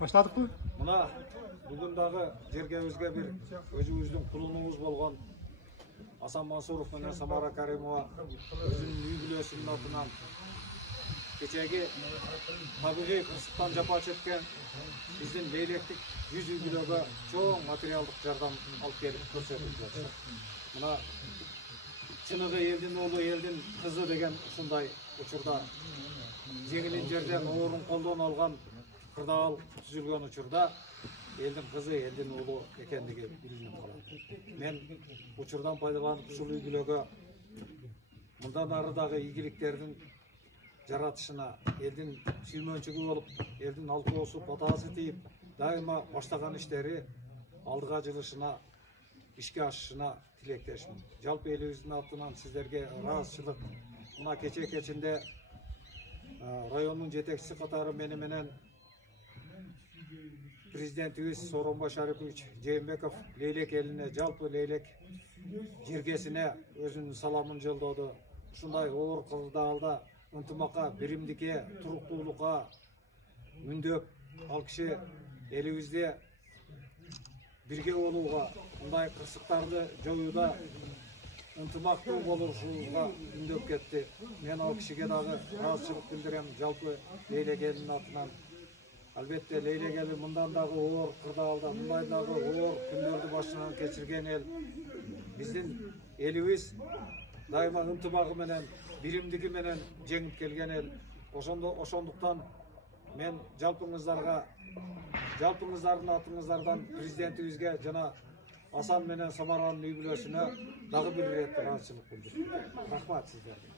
Başladık mı? Mına bugün dağı жерге bir özümüzdün kulunumuz bolған Асан Мансуров менен Самара Каримова өзүнүн үй бүлөсүнүн атынан кечеги табигый кырсыктан жапа чеккен биздин Leylектик 100 үй бүлөгө чоң материалдык жардам алып келип көрсөтүп жатышат. Мына чыныгы элдин уулу, элдин кызы деген ушундай учурда жеңилин жерден оорун колдон алган кырдаал түзүлгөн учурда элдин кызы, элдин уулу экендиги билинип калат. Мен учурдан пайдаланып ушул үй бүлөгө мындан ары дагы ийгиликтердин жаратышына, элдин сүймөнчүгү болуп, элдин алкоосу батаасы тийип, дайыма баштаган иштери алдыга жылышына, ишке ашышына тилектешмин. Жалпы элибиздин атынан сиздерге ыраазычылык. Мына кечинде райондун жетекчиси катары менен президентибиз Сооронбай Шарипович Жээнбеков Leylek элине, жалпы Leylek жергесине өзүнүн саламын жолдоду. Ушундай оор кырдаалда ынтымакка, биримдикке, туруктуулукка үндөп, ал киши элибизде бирге болууга, мындай кырсыктарды жоюуда ынтымактуу болушубузга үндөп кетти. Мен ал кишиге дагы ыраазычылык билдирем, жалпы Leylek элинин атынан. Албетте Leylek эли мындан дагы оор кырдаалда, мындай дагы оор күндөрдү башынан кечирген эл. Биздин элибиз дайыма ынтымагы менен, биримдиги менен жеңип келген эл. Ошондуктан мен жалпыңыздардын атыңыздардан президентибизге жана Асан менен Самаранын үй бүлөсүнө дагы бир ирет ыраазычылык билдирем. Рахмат сиздерге.